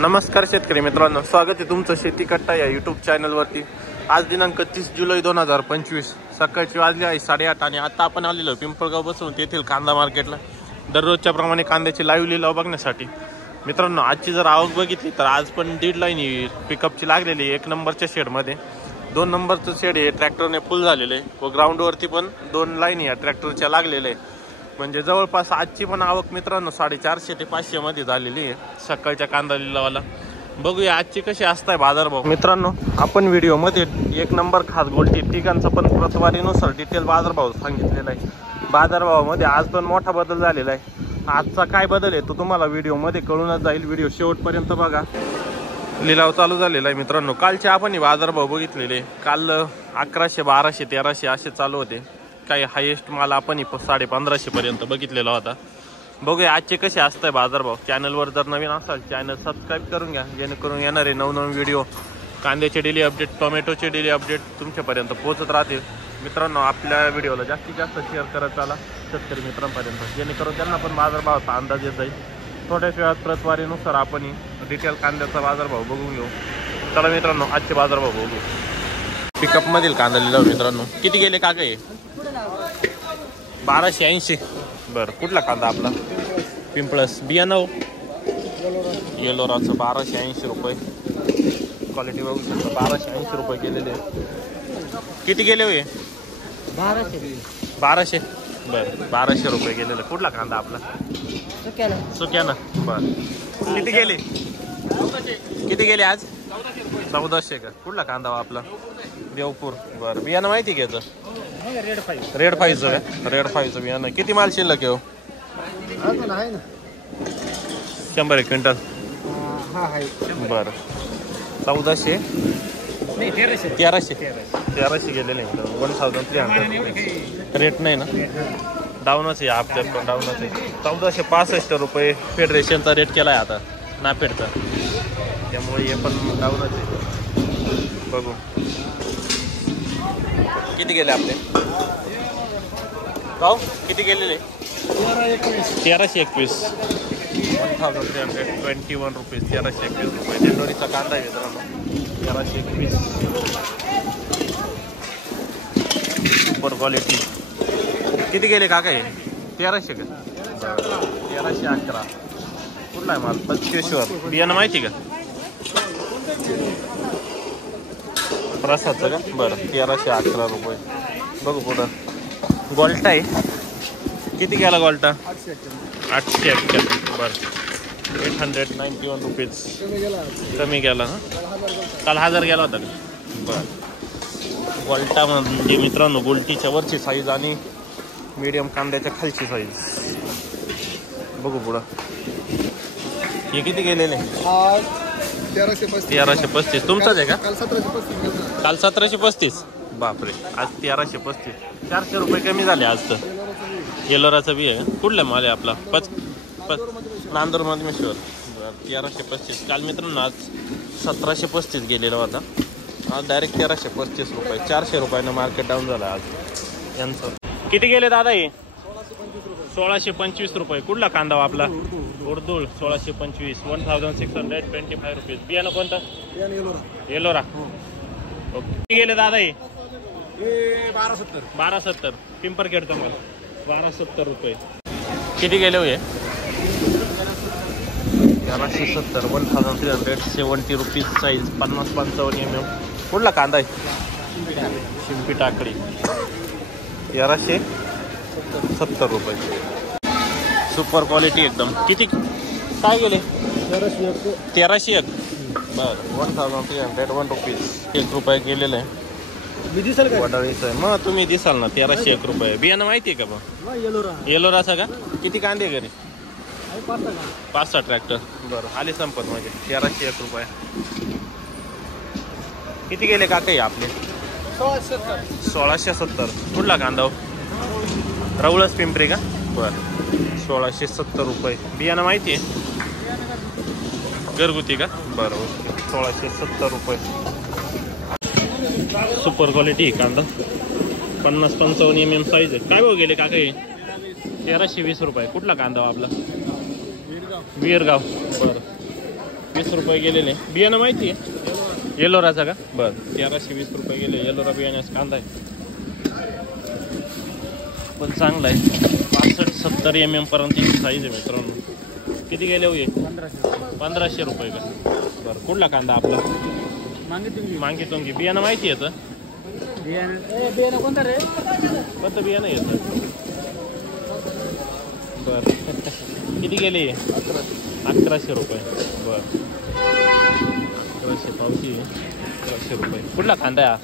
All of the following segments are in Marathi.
नमस्कार शेतकरी मित्रांनो, स्वागत आहे तुमचं शेती कट्टा या यूट्यूब चॅनलवरती। आज दिनांक 30 जुलै 2025 सकाळची वाजली आहे 8:30 आणि आता आपण आलेलो पिंपळगाव बसून तेथील कांदा मार्केटला दररोजच्या प्रमाणे कांद्याची लाईव्ह लिलाव बघण्यासाठी। मित्रांनो, आजची जर आवक बघितली तर आज पण 1.5 लाईन पिकअपची लागलेली एक नंबरच्या शेडमध्ये। 2 नंबरचं शेड हे ट्रॅक्टरने फुल झालेलं आहे व ग्राउंडवरती पण 2 लाईन या ट्रॅक्टरच्या लागलेल्या आहे। म्हणजे जवळपास आजची पण आवक मित्रांनो 450 ते 500 मध्ये झालेली आहे सकाळच्या कांदा लिलावाला। बघूया आजची कशी असताय बाजारभाव। मित्रांनो, आपण व्हिडिओमध्ये एक नंबर खास गोल्टी तिघांचा पण प्रतवारीनुसार डिटेल बाजारभाव सांगितलेला आहे। बाजारभावामध्ये आज पण मोठा बदल झालेला आहे। आजचा काय बदल आहे तो तुम्हाला व्हिडिओमध्ये कळूनच जाईल। व्हिडिओ शेवटपर्यंत बघा। लिलाव चालू झालेला आहे मित्रांनो। कालचे आपण बाजारभाव बघितलेले, काल 1100, 1200, 1300 असे चालू होते। काही हायेस्ट माल आपण 1550 पर्यंत बघितलेला होता। बघूया आजचे कसे असताय बाजारभाव। चॅनलवर जर नवीन असाल चॅनल सबस्क्राईब करून घ्या, जेणेकरून येणारे नवनवीन व्हिडिओ, कांद्याचे डेली अपडेट, टोमॅटोचे डेली अपडेट तुमच्यापर्यंत पोहोचत राहतील। मित्रांनो, आपल्या व्हिडिओला जास्तीत जास्त शेअर करत चला शेतकरी मित्रांपर्यंत, जेणेकरून त्यांना पण बाजारभावाचा अंदाज येत जाईल। थोड्याच वेळात प्रतवारीनुसार आपण डिटेल कांद्याचा बाजारभाव बघून घेऊ। चला मित्रांनो, आजचे बाजारभाव बघू। पिकअप मधील कांदा लिलाव मित्रांनो किती गेले का काय? 1280। बरं, कुठला कांदा आपला? पिंपळस बियाणं येलोराचं 1280 रुपये। क्वालिटी बघू शकता, 1280 रुपये गेलेले। किती गेले होय? 1200। बरं, 1200 रुपये गेलेले। कुठला कांदा आपला? सुक्याना। बरं, किती गेले? किती गेले आज? 1400 का? कुठला कांदा आपला? देवपूर। बरं, बियाणं माहिती घ्यायचं? रेड फाईचं का? रेड फाईचं बियाणं। किती माल शिल्लक आहे? 100 क्विंटल। बरं, 1400 1300 गेलेले 1300 रेट नाही ना? डाऊनच आहे, आपल्यात पण डाऊनच आहे। 1465 रुपये फेडरेशनचा रेट केला आहे आता नाफेडचा, त्यामुळे हे पण डाऊनच आहे। बघू किती गेले आपले गाव? किती गेलेले? 1321 1321 रुपये। 1321 रुपये दिंडोरीचा कांदा आहे मित्रांनो। 1321 सुपर क्वालिटी। किती गेले काका हे? 1300 का? 1311। कुठला आहे माल? 25वर। बियाणं माहिती का? प्रसादचं का? बरं, 1311 रुपये। बघू पुढं गोल्टा आहे। किती गेला गोल्टा? 871। बरं, 891 रुपीज कमी गेला ना? काल 1000 गेला होता का? बरं, गोल्टा म्हणजे मित्रांनो गोल्टीच्या वरची साईज आणि मीडियम कांद्याच्या खालची साईज। बघू पुढं हे किती गेलेले? 1335। तुमचाच आहे का? काल 1735। बापरे, आज 1335। 400 रुपये कमी झाले आज तर। येलोराचा बी आहे। कुठला माल आहे आपला? नांदूर मधमेश्वर। 1335। काल मित्रांनो आज 1735 गेलेला होता, आज डायरेक्ट 1335 रुपये। 400 रुपयानं मार्केट डाऊन झालं आज यांचं। किती गेले दादा हे? 1625 रुपये। कुठला कांदा आपला? उर्दूळ 1625 1625 रुपीज। बियाणं कोणतं? येलोरा। ओके, किती गेले दादा हे? 1270 पिंपरखेडचं माल 1270 रुपये। किती गेले होय? 1370 1370 रुपीज साईज 50-55 mm। कुठला कांदा आहे? शिंपी टाकळी 1370 रुपये। सुपर क्वालिटी एकदम। किती काय गेले? 1301। बरं, 1301 रुपीज। 1 रुपये गेलेलं आहे। वडाळीचं आहे मग, तुम्ही दिसाल ना। 1301 रुपये। बियाणं माहिती आहे का मग? येलोराचा का? किती कांदे घरी? 5-6 ट्रॅक्टर। बरं, आले संपत म्हणजे 1301 रुपये। किती गेले का काही आपले? 1670। कुठला कांदा? रवळस पिंपरी का? बरं, 1670 रुपये। बियाणं माहिती आहे? घरगुती का? बरं, 1670 रुपये। सुपर क्वालिटी कांदा 50-55 mm साईज आहे। काय भाव गेले का काही? 1320 रुपये। कुठला कांदा आपला? वीरगाव। बरं, 20 रुपये गेलेले. बियाणं माहिती आहे येलोराचा का? बरं 1320 रुपये गेले. येलोरा बियाण्याचा कांदा आहे पण चांगला आहे. 65-70 mm पर्यंत साईज आहे मित्रांनो. किती गेले हो? 1500 रुपये का? बरं कुठला कांदा आपला? मांगीतुंगी. बियाणं माहिती आहे बियाणं कोणतं रे? कोणतं बियाणं येतं? बरं किती गेले? 1100 रुपये. बरं 1100 पावती 1100 रुपये. कुठला कांदा आहे?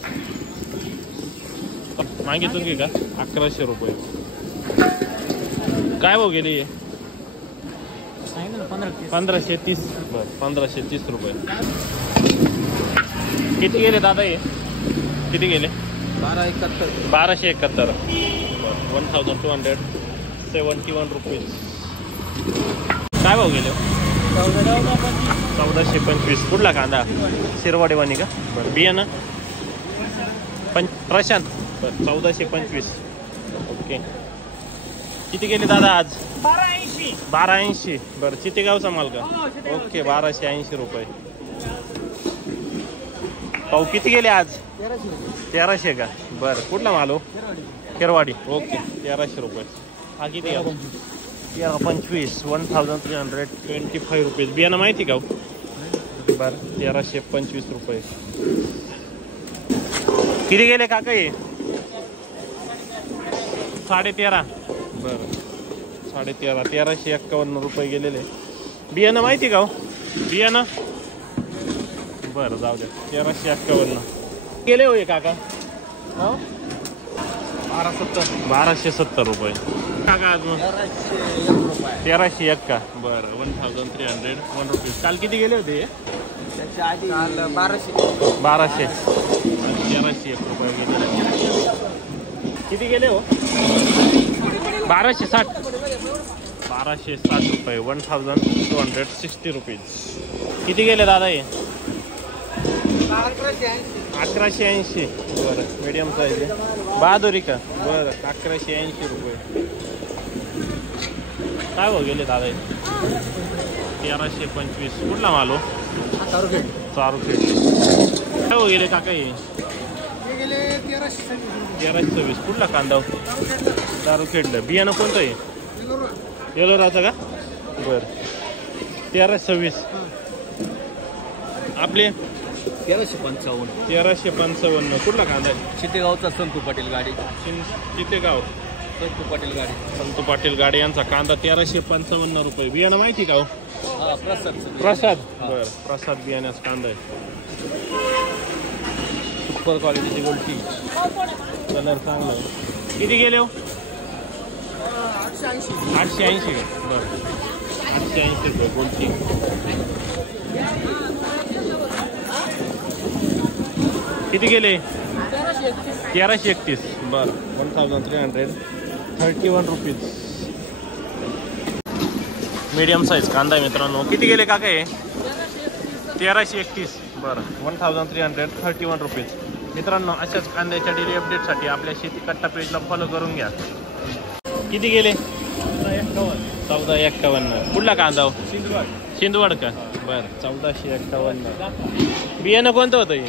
मागितून का? 1100 रुपये. काय भाव गेली? 1530. बरं 1530 रुपये. किती गेले दादा हे? किती गेले? 1271. 1271 रुपीज. काय भाव गेले? 1425. कुठला कांदा? शिरवाडेवानी का? बरं बियाणं प्रशांत. बरं 1425. ओके. किती गेले दादा आज? 1280. बरं चितेगावचा माल का? ओके 1280 रुपये. पाऊ किती गेले आज? 1300 का? बरं कुठला माल हो? केरवाडी. ओके 1300 रुपये. हा किती? 1325. 1325 रुपीज. बियाणं माहिती का? बरं 1325 रुपये. किती गेले काका हे? 13.5. बरं 13.5. 1351 रुपये गेलेले. बियाणं माहिती का? बियाणं बरं जाऊ द्या. 1351 गेले हो काका. 1270 रुपये काका. आज मग 1301 का? बरं 1301 रुपीज. काल किती गेले होते? 1200. 1301 रुपये गेले. किती गेले हो? 1260. 1260 रुपये. 1260 रुपीज. किती गेले दादा हे? 1180. बरं मीडियम साईज आहे. बहादुरी का? बरं 1180 रुपये. काय भाव गेले दादा? 1325. कुठला माल हो? चारूखेड. काय भाव गेले काका हे? 1326. कुठला कांदा? चारूखेडला. बियाणं कोणतं आहे? येलोराचा का? बरं 1326. आपले 1355. 1355. कुठला कांदा आहे? चितेगावचा संतू पाटील गाडी. चितेगाव संतू पाटील गाडी. संतू पाटील गाडी यांचा कांदा 1355 रुपये. बियाणं माहिती का? प्रसाद. बरं प्रसाद बियाण्याचा कांदा आहे. सुपर क्वालिटीची गोल्टी. कलर चांगला आहे. किती गेले हो? 880 का? बरं 880 रुपये गोल्टी. किती गेले? 1331. बरं 1331 रुपीज. मीडियम साईज कांदा आहे मित्रांनो. किती गेले काका हे? 1331. बरं 1331 रुपीज. मित्रांनो अशाच कांद्याच्या डेली अपडेटसाठी आपल्या शेती कट्टा पेजला फॉलो करून घ्या. किती गेले? 1451. कुठला कांदा हो? शिंदवड का? बरं 1451. बियाणं कोणतं होतं हे?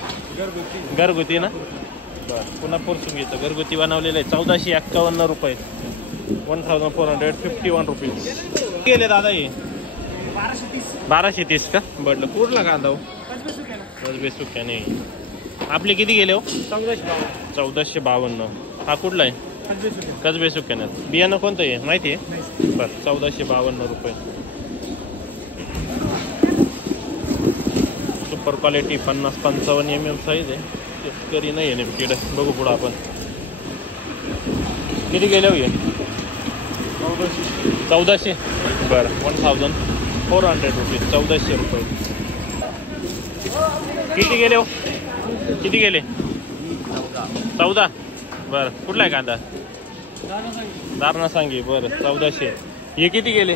घरगुती ना? बरं पुन्हा पोर्चुगीचं घरगुती बनवलेलं आहे. 1451 रुपये. 1451 रुपीज. गेले दादा हे? 1230 का? बरं कुठला कांदा हो? कसबे सुक्याने. आपले किती गेले हो? 1452. हा कुठला आहे? कसबे सुक्याने. बियाणं कोणतं आहे माहिती आहे? बरं 1452 रुपये. सुपर क्वालिटी 50-55 mm साईज आहे. शेतकरी नाही आहे नेमकीकडे. बघू पुढं आपण. किती गेले हो? 1400. बरं 1400 रुपये. 1400 रुपये. किती गेले हो? किती गेले? 14. बरं कुठला आहे कांदा? दारणा सांगी. बरं 1400. हे किती गेले?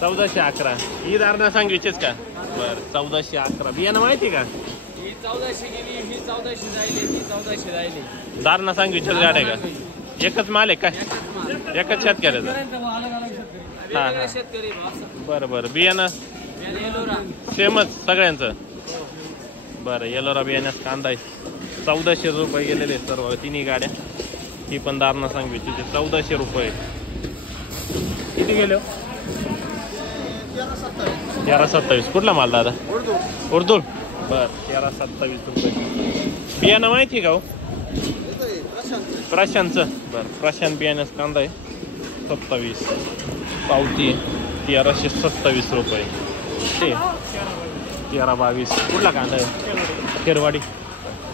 1411. ही दारणा सांगीचेच का? बरं 1411. बियाणं माहिती का? 1400 गेली. ही 1400 जायली. ती 1400 जायली. दारणा सांगीचेच गाड्या का? एकच माल आहे काय? एकच शेतकऱ्याचा? हां हां शेतकरी. बरं बरं. बियाणं एलोरा सेमच सगळ्यांचं. बरं येलोरा बियाण्यास कांदा आहे 1400 रुपये गेलेले सर्व तिन्ही गाड्या. ही पण दारणा सांगवी तिथे 1400 रुपये. किती गेले 1327. कुठला माल दादा? उर्दूल. बर 1327 रुपये. बियाणं माहिती का हो? प्रशांतचं. बरं प्रशांत बियाण्यास कांदा आहे 27. पावती 1327 रुपये. 1322. कुठला कांदा आहे? खेरवाडी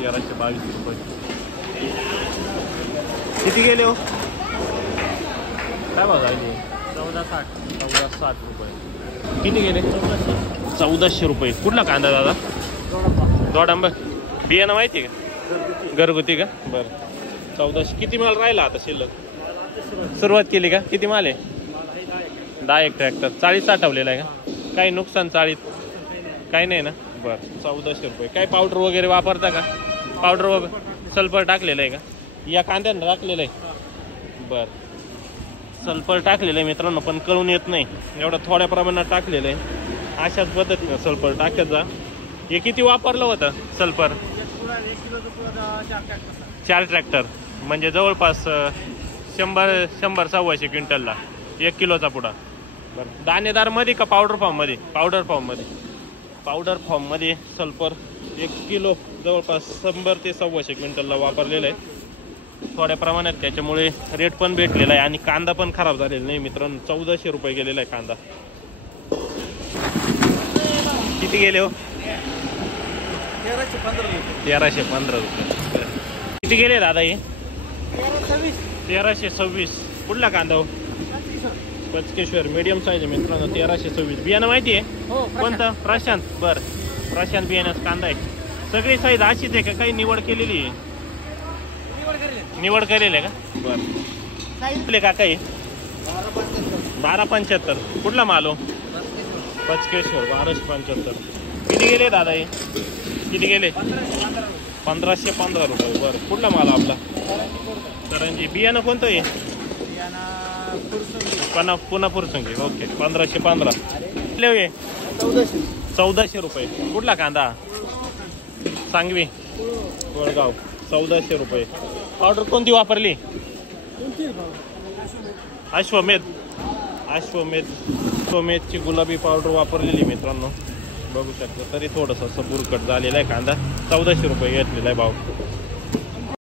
1322 रुपये. किती गेले हो? काय भाव झाली? 1460 रुपये. किती गेले? 1400 रुपये. कुठला कांदा दादा? दोडांब. बियाणं माहिती आहे का? घरगुती का? बरं 1400. किती माल राहिला आता शिल्लक? सुरुवात केली का? किती माल आहे? 10 एक ट्रॅक्टर. 40 साठवलेला आहे का? काही नुकसान 40 काही नाही ना? बरं 1400 रुपये. काय पावडर वगैरे वापरता का? पावडर वगैरे सल्फर टाकलेलं आहे का? या कांद्यानं टाकलेलं आहे. बरं सल्फर टाकलेलं आहे मित्रांनो, पण कळून येत नाही एवढं थोड्या प्रमाणात टाकलेलं आहे. अशाच पद्धतीनं सल्फर टाकत जा. हे किती वापरलं होतं सल्फर? 4 ट्रॅक्टर म्हणजे जवळपास 100-100-125 क्विंटलला 1 किलोचा पुडा. बरं दाणेदार मध्ये का पावडर फॉर्ममध्ये? पावडर फॉर्ममध्ये सल्फर 1 किलो जवळपास 100 ते 125 क्विंटलला वापरलेलं आहे थोड्या प्रमाणात. त्याच्यामुळे रेट पण भेटलेला आहे आणि कांदा पण खराब झालेला नाही मित्रांनो. 1400 रुपये गेलेला आहे कांदा. किती गेले हो? 1315 रुपये. किती गेले दादा हे? 1326. कुठला कांदा हो? पचकेश्वर मीडियम साईज आहे मित्रांनो 1326. बियाणं माहिती आहे? कोणतं? प्रशांत. बरं प्रशांत बियाण्याचा कांदा आहे. सगळी साईज अशीच आहे का काही निवड केलेली आहे? निवड करेल आहे का? बरं का काही 1275. कुठला माल हो? पचकेश्वर 1275. किती गेले दादा हे? किती गेले? 1515 रुपये. बरं कुठला माल आपला? करंजी. बियाणं कोणतं आहे? पुन्हा फुरसंगी. ओके 1515. किती 1400 रुपये. कुठला कांदा? सांगवी वडगाव 1400 रुपये. पावडर कोणती वापरली? अश्वमेधची गुलाबी पावडर वापरलेली मित्रांनो बघू शकता. तरी थोडंसं असं बुरकट झालेला आहे कांदा. 1400 रुपये घेतलेला आहे भाव.